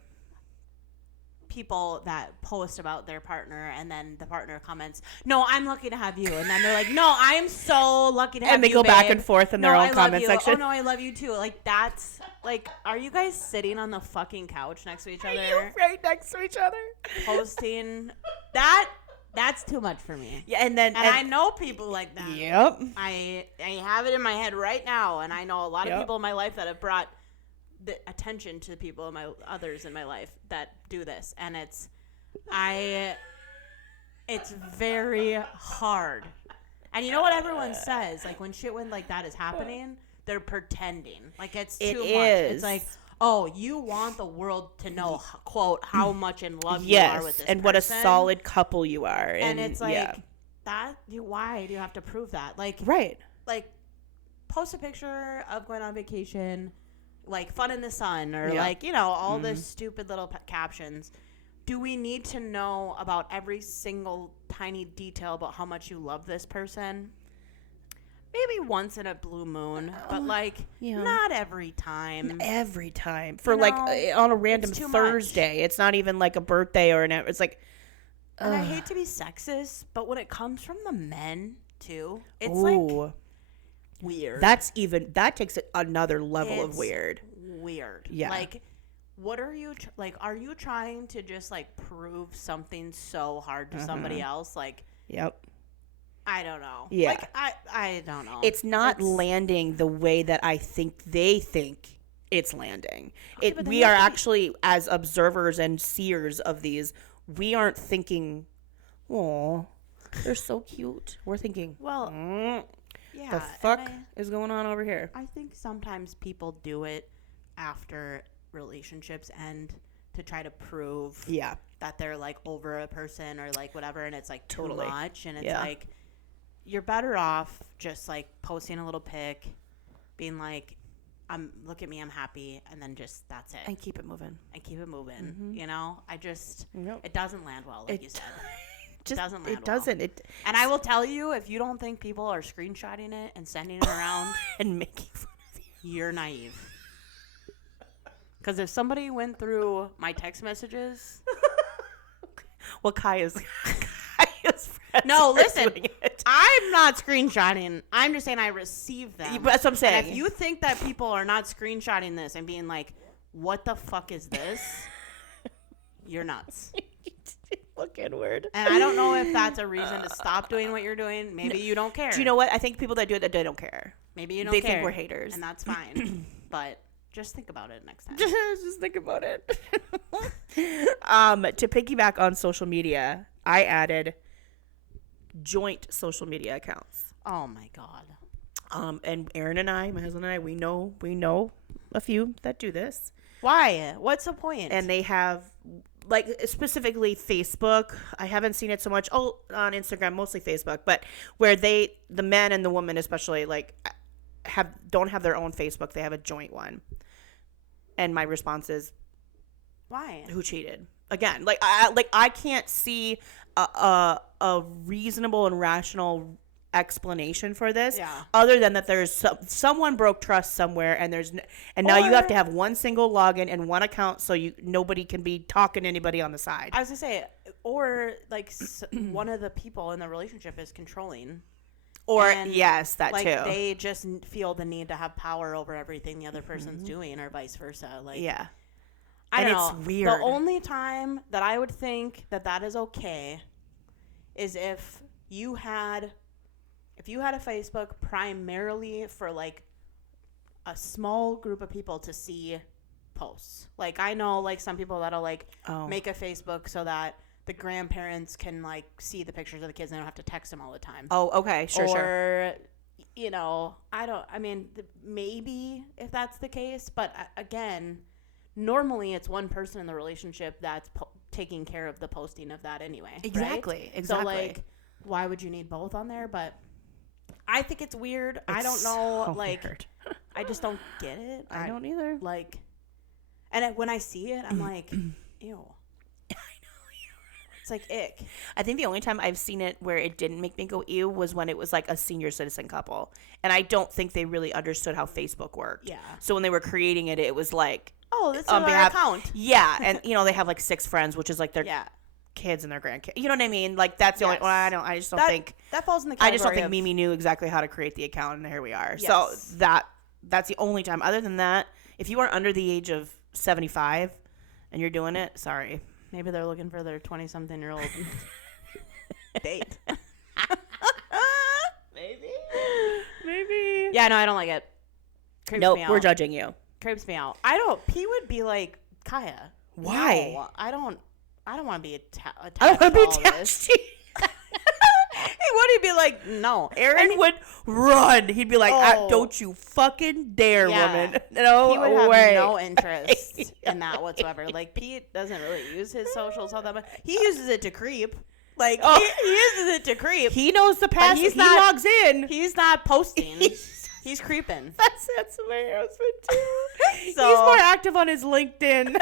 People that post about their partner and then the partner comments, "No, I'm lucky to have you," and then they're like, "No, I'm so lucky to have you." And they go back and forth in their own comment section. Oh no, I love you too. Like that's like, are you guys sitting on the fucking couch next to each other? Are you right next to each other? Posting that. That's too much for me. Yeah, and I know people like that. Yep. I have it in my head right now, and I know a lot of people in my life that have brought the attention to people in others in my life that do this, and it's very hard. And you know what everyone says? Like when shit like that is happening, they're pretending. Like it's too much. It's like, oh, you want the world to know, quote, how much in love you are with this and person. What a solid couple you are. And it's like, why do you have to prove that? Like, right. Like, post a picture of going on vacation, like fun in the sun, or like, all this stupid little captions. Do we need to know about every single tiny detail about how much you love this person? maybe once in a blue moon, but like not every time. Every time for like on a random Thursday. Much. It's not even like a birthday or it's like. And I hate to be sexist, but when it comes from the men too, it's like weird. That takes it another level of weird. Weird. Yeah. Like, what are you like? Are you trying to just like prove something so hard to somebody else? Like, yep. I don't know. Yeah. Like, I don't know. It's not landing the way that I think they think it's landing. Okay, we are actually, as observers and seers of these, we aren't thinking, oh, they're so cute. We're thinking, well, yeah, the fuck is going on over here? I think sometimes people do it after relationships end to try to prove that they're like over a person or like whatever, and it's like too much, and it's like, you're better off just like posting a little pic, being like, look at me, I'm happy, and then just that's it. And keep it moving. Mm-hmm. You know? It doesn't land well, like you said. Just, it doesn't land it doesn't. Well. And I will tell you, if you don't think people are screenshotting it and sending it around and making fun of you, you're naive. Because if somebody went through my text messages, well, Kaya's friends. No, listen, I'm not screenshotting. I'm just saying I received them. That's what I'm saying. And if you think that people are not screenshotting this and being like, "What the fuck is this?" You're nuts. Fucking word. And I don't know if that's a reason to stop doing what you're doing. Maybe you don't care. Do you know what? I think people that do it, they don't care. Maybe you don't care. They think we're haters. And that's fine. But just think about it next time. Just think about it. To piggyback on social media, I added joint social media accounts. Oh my God. And Aaron and I, my husband and I, we know a few that do this. Why? What's the point? And they have, like, specifically Facebook. I haven't seen it so much on Instagram, mostly Facebook, but where the men and the women especially, like, don't have their own Facebook. They have a joint one. And my response is, why? Who cheated? Again, I can't see a reasonable and rational explanation for this, other than that there's someone broke trust somewhere, and now you have to have one single login and one account, so nobody can be talking to anybody on the side. I was gonna say, or like one of the people in the relationship is controlling, or yes, that like, too. They just feel the need to have power over everything the other person's doing, or vice versa. Like, yeah. I don't know. It's weird. The only time that I would think that is okay is if you had a Facebook primarily for like a small group of people to see posts. Like, I know like some people that'll like make a Facebook so that the grandparents can like see the pictures of the kids and they don't have to text them all the time. Oh, okay. Sure. Or, maybe if that's the case, but again, normally it's one person in the relationship that's taking care of the posting of that anyway. Exactly. Right? So like, why would you need both on there? But I think it's weird. I don't know. So like, weird. I just don't get it. I don't either. Like, and when I see it, I'm like, ew. It's like ick. I think the only time I've seen it where it didn't make me go ew was when it was like a senior citizen couple. And I don't think they really understood how Facebook worked. Yeah. So when they were creating it, it was like, oh, this is our account. Yeah. And, they have like 6 friends, which is like their kids and their grandkids. You know what I mean? Like, that's the only one. I just don't think. That falls in the category. I just don't think Mimi knew exactly how to create the account, and here we are. Yes. So that's the only time. Other than that, if you are under the age of 75 and you're doing it, sorry. Maybe they're looking for their 20-something-year-old date. Maybe. Yeah, no, I don't like it. Creeps me out. We're judging you. Creeps me out. He would be like, Kaya. Why? No, I don't want to be attached. I don't want to be attached to you. He'd be like, no. Aaron would run. He'd be like, don't you fucking dare, woman. No, he would have no interest in that whatsoever. Like, Pete doesn't really use his socials all that much. He uses it to creep. Like, he uses it to creep. He knows the password. He logs in. He's not posting. He's creeping. That's my husband, too. So, he's more active on his LinkedIn.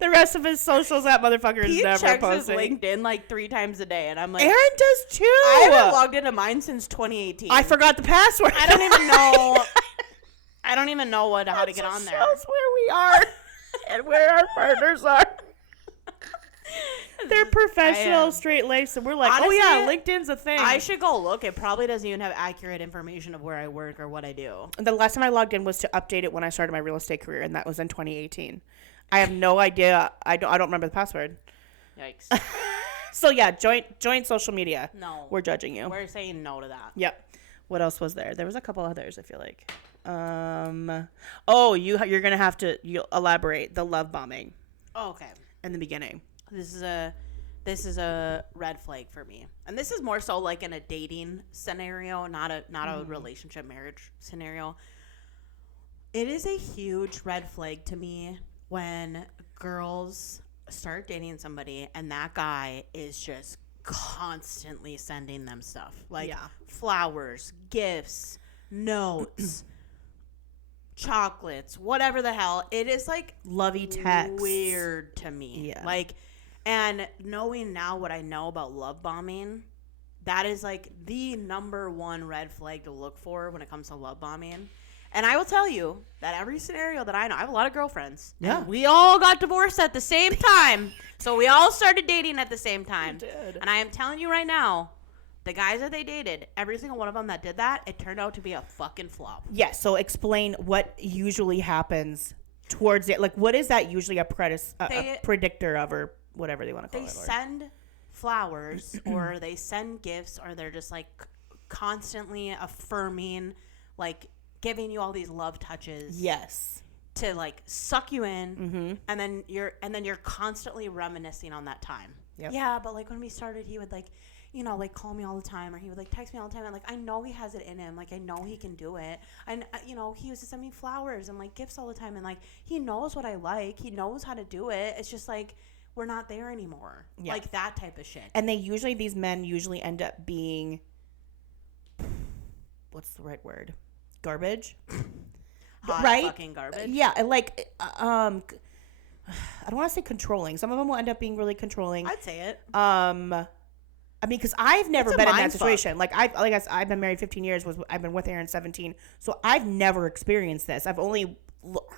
The rest of his socials, that motherfucker is never checks posting. his LinkedIn like 3 times a day, and I'm like, Aaron does too. I haven't logged into mine since 2018. I forgot the password. I don't even know. I don't even know how to get on there. Shows where we are and where our partners are. They're professional, straight-laced, and we're like, honestly, oh yeah, LinkedIn's a thing. I should go look. It probably doesn't even have accurate information of where I work or what I do. The last time I logged in was to update it when I started my real estate career, and that was in 2018. I have no idea. I don't remember the password. Yikes. So yeah, join social media. No. We're judging you. We're saying no to that. Yep. What else was there? There was a couple others, I feel like. Oh, you're going to have to elaborate the love bombing. Oh, okay. In the beginning. This is a red flag for me. And this is more so like in a dating scenario, not a relationship marriage scenario. It is a huge red flag to me when girls start dating somebody and that guy is just constantly sending them stuff. Like flowers, gifts, notes, chocolates, whatever the hell. It is like lovey texts. Weird to me. Yeah. Like, and knowing now what I know about love bombing, that is like the number one red flag to look for when it comes to love bombing. And I will tell you that every scenario that I know, I have a lot of girlfriends. Yeah. And we all got divorced at the same time. So we all started dating at the same time. We did. And I am telling you right now, the guys that they dated, every single one of them that did that, it turned out to be a fucking flop. Yes. Yeah, so explain what usually happens towards it. Like, what is that usually a predictor of, or whatever they want to call it? They send flowers or they send gifts, or they're just like constantly affirming, like giving you all these love touches. Yes. To like suck you in, and then you're constantly reminiscing on that time. Yep. Yeah, but like when we started, he would like, like call me all the time, or he would like text me all the time. And like, I know he has it in him. Like, I know he can do it. And he used to send me flowers and like gifts all the time. And like, he knows what I like. He knows how to do it. It's just like, we're not there anymore. Yeah. Like that type of shit. And these men usually end up being, what's the right word? Garbage. Hot right? Fucking garbage. Yeah. Like, I don't want to say controlling. Some of them will end up being really controlling. I'd say it. I mean, because I've never been in that situation. Like I've been married 15 years. I've been with Aaron 17. So I've never experienced this. I've only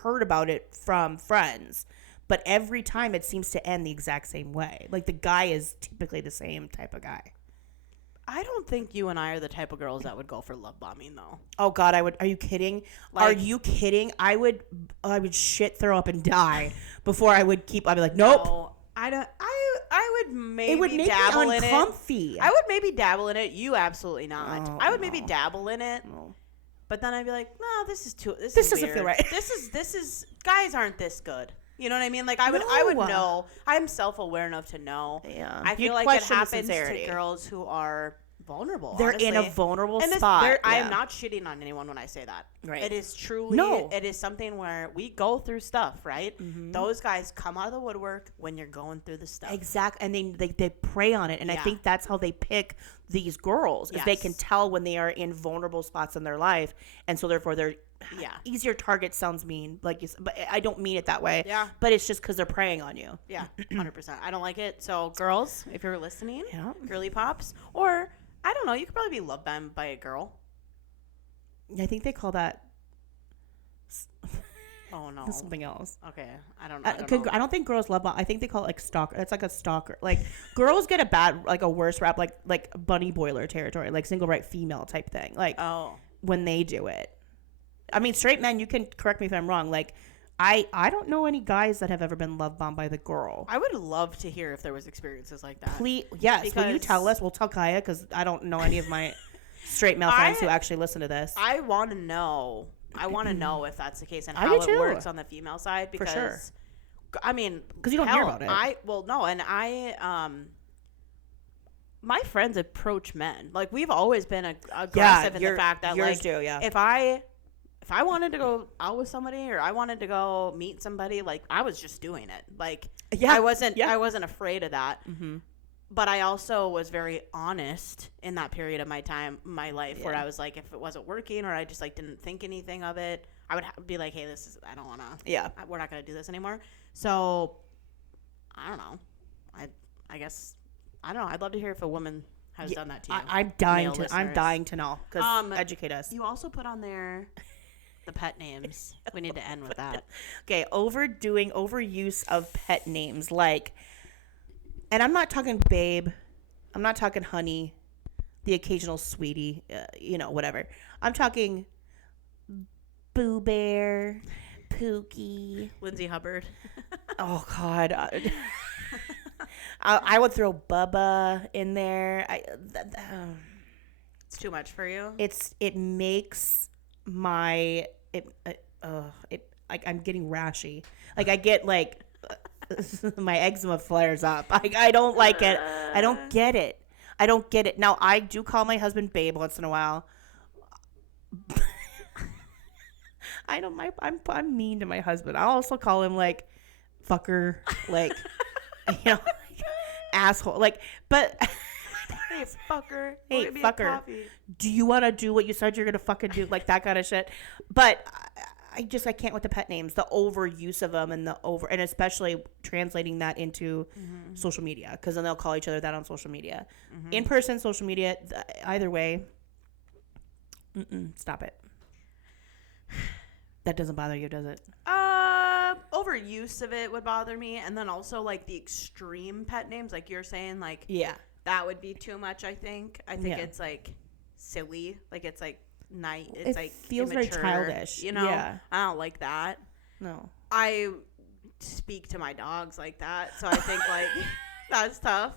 heard about it from friends. But every time it seems to end the exact same way. Like the guy is typically the same type of guy. I don't think you and I are the type of girls that would go for love bombing, though. Oh God, I would. Are you kidding? Are you kidding? I would shit, throw up, and die before I would keep. I'd be like, nope. No, I don't. I would maybe it would make dabble me uncomfy. In it. I would maybe dabble in it. You absolutely not. Oh, I would maybe dabble in it. No. But then I'd be like, no, this is too. This doesn't weird. Feel right. This is guys aren't this good. You know what I mean? Like I would know. I'm self-aware enough to know. Yeah. I feel like it happens to girls who are vulnerable. They're honestly. in a vulnerable spot. Yeah. I am not shitting on anyone when I say that. Right. It is truly. It is something where we go through stuff, right? Mm-hmm. Those guys come out of the woodwork when you're going through the stuff. Exactly, and they prey on it, and I think that's how they pick these girls. Yes. Is they can tell when they are in vulnerable spots in their life, and so therefore they're easier targets. Sounds mean, like you said, but I don't mean it that way. Yeah, but it's just because they're preying on you. Yeah, 100%. I don't like it. So girls, if you're listening, girly pops, or I don't know, you could probably be love bombed by a girl. I think they call that. Oh no, something else. Okay, I don't know. I don't think girls love bomb. I think they call it like stalker. It's like a stalker. Like girls get a worse rap, like bunny boiler territory, like single right female type thing. Like when they do it. I mean, straight men. You can correct me if I'm wrong. Like I don't know any guys that have ever been love bombed by the girl. I would love to hear if there was experiences like that. Please, yes. Because will you tell us? We'll tell Kaya because I don't know any of my straight male friends who actually listen to this. I want to know. I want to know if that's the case and how it works on the female side. Because, for sure. I mean, because you don't hear about it. My friends approach men like we've always been aggressive in the fact that like if I wanted to go out with somebody or I wanted to go meet somebody, like I was just doing it. Like I wasn't afraid of that. Mm-hmm. But I also was very honest in that period of my life where I was like, if it wasn't working or I just like didn't think anything of it, I would be like, hey, I don't want to. Yeah, we're not going to do this anymore. So I don't know. I guess, I don't know. I'd love to hear if a woman has done that to you. I'm dying to know. Because educate us. You also put on there the pet names. We need to end with that. Okay, overuse of pet names. Like, and I'm not talking babe. I'm not talking honey. The occasional sweetie. Whatever. I'm talking Boo Bear, Pookie. Lindsay Hubbard. Oh, God. I would throw Bubba in there. It's too much for you. It makes my I'm getting rashy. Like I get like my eczema flares up. I don't like it. I don't get it. Now I do call my husband babe once in a while. I'm mean to my husband. I'll also call him like fucker, like asshole, like, but hey fucker, hey fucker, do you want to do what you said you're gonna fucking do, like that kind of shit. But I can't with the pet names, the overuse of them, and and especially translating that into social media, because then they'll call each other that on social media, in person, social media, either way. Stop it. That doesn't bother you, does it? Overuse of it would bother me, and then also like the extreme pet names, like you're saying, like that would be too much. I think it's like silly, like it's like it's like feels immature, very childish. I don't like that. No, I speak to my dogs like that, so I think like that's tough.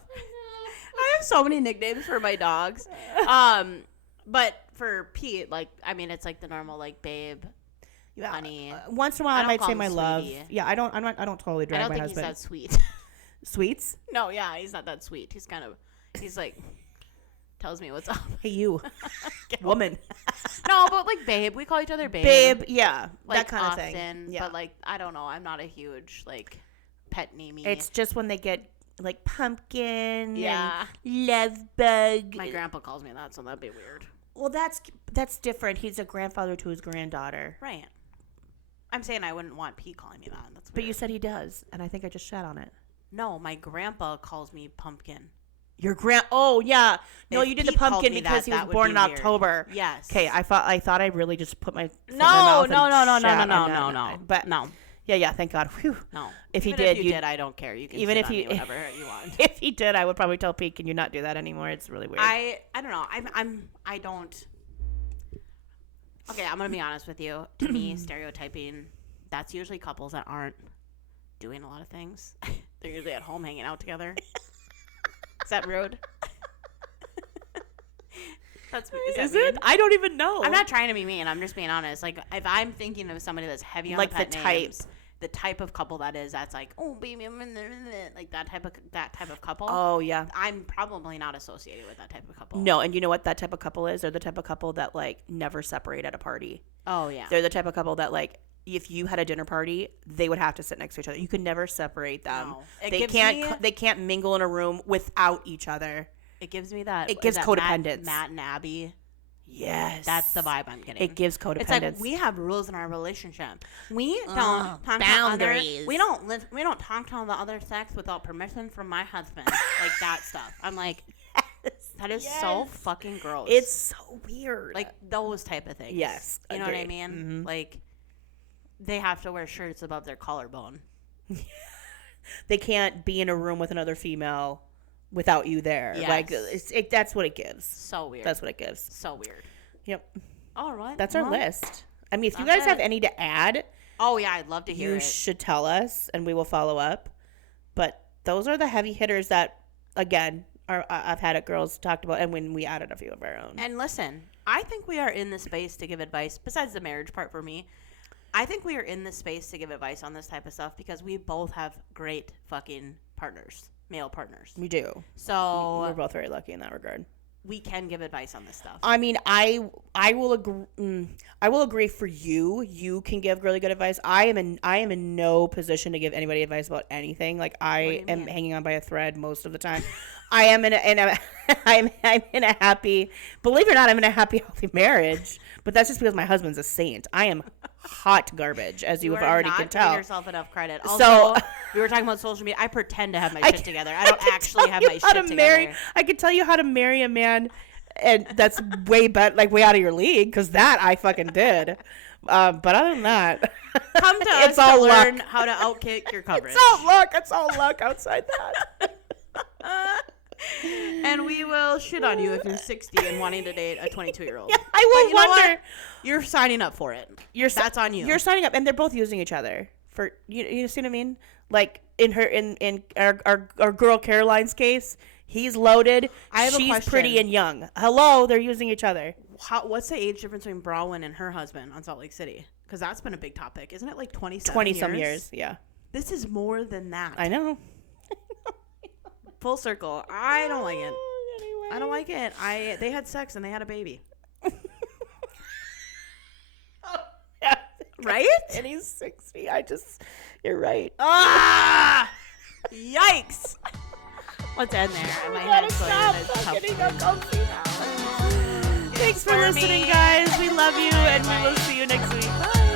I have so many nicknames for my dogs, but for Pete, like I mean, it's like the normal like babe. Honey. Once in a while, I might say my love. Yeah, I don't totally drag my husband. I don't think he's that sweet. Sweets? No, yeah, he's not that sweet. He's like, tells me what's up. Hey, you, woman. No, but like babe, we call each other babe. Babe, yeah, like, that kind often, of thing. Yeah. But like, I don't know. I'm not a huge like pet namey. It's just when they get like pumpkin, and love bug. My grandpa calls me that, so that'd be weird. Well, that's different. He's a grandfather to his granddaughter. Right. I'm saying I wouldn't want Pete calling me that. That's weird. But you said he does, and I think I just shat on it. No, my grandpa calls me Pumpkin. Your oh yeah. No, you did Pete the pumpkin because he was born in October. Yes. Okay, I thought I really just put my foot in my No. But no. Yeah. Thank God. Whew. No. If he even did, if you did, I don't care. You can even sit if on you me whatever you want. If he did, I would probably tell Pete, can you not do that anymore? It's really weird. I don't know. I don't. Okay, I'm gonna be honest with you. To me, stereotyping, that's usually couples that aren't doing a lot of things. They're usually at home hanging out together. Is that rude? Is it? I don't even know. I'm not trying to be mean. I'm just being honest. Like, if I'm thinking of somebody that's heavy on like the pet names, the type of couple that's like, oh baby, like that type of couple. Oh yeah. I'm probably not associated with that type of couple. No, and you know what that type of couple is? They're the type of couple that like never separate at a party. Oh yeah. They're the type of couple that like, if you had a dinner party, they would have to sit next to each other. You could never separate them. No. They can't mingle in a room without each other. It gives me that. It gives codependence. Matt and Abby. Yes. That's the vibe I'm getting. It gives codependence. It's like we have rules in our relationship. We don't talk boundaries. We don't talk to the other sex without permission from my husband. Like that stuff. I'm like, that is so fucking gross. It's so weird. Like those type of things. Yes. You know what I mean? Mm-hmm. Like they have to wear shirts above their collarbone. They can't be in a room with another female without you there. Yes. Like that's what it gives. So weird. That's what it gives. So weird. Yep. All right. That's our list. I mean, if you guys have any to add, oh yeah, I'd love to hear it. You should tell us, and we will follow up. But those are the heavy hitters that, again, I've had it girls talked about, and when we added a few of our own. And listen, I think we are in the space to give advice. Besides the marriage part for me, I think we are in the space to give advice on this type of stuff because we both have great fucking partners. Male partners. We do. So we're both very lucky in that regard. We can give advice on this stuff. I mean, I will agree. I will agree for you. You can give really good advice. I am in no position to give anybody advice about anything. Like I am hanging on by a thread most of the time. I am I'm in a happy. Believe it or not, I'm in a happy, healthy marriage. But that's just because my husband's a saint. I am hot garbage, as you have already can tell. Giving yourself enough credit. Also, we were talking about social media. I pretend to have my shit together. I don't actually have my shit together. I can tell you how to marry a man, and that's way out of your league, because that I fucking did. But other than that, come to us to learn how to outkick your coverage. It's all luck outside that. And we will shit on you if you're 60 and wanting to date a 22-year-old. Yeah, I will wonder. You're signing up for it. That's on you. You're signing up, and they're both using each other for you see what I mean? Like in our girl Caroline's case, he's loaded. She's pretty and young. Hello, they're using each other. What's the age difference between Bronwyn and her husband on Salt Lake City? Because that's been a big topic, isn't it? Like 20-some years. Yeah. This is more than that. I know. Full circle. I don't like it. Anyway. I don't like it. They had sex and they had a baby. Yeah. Right? And he's 60. You're right. Ah! Yikes. Let's end there. And my head's Thanks for listening, guys. We love you, and we will see you next week. Bye.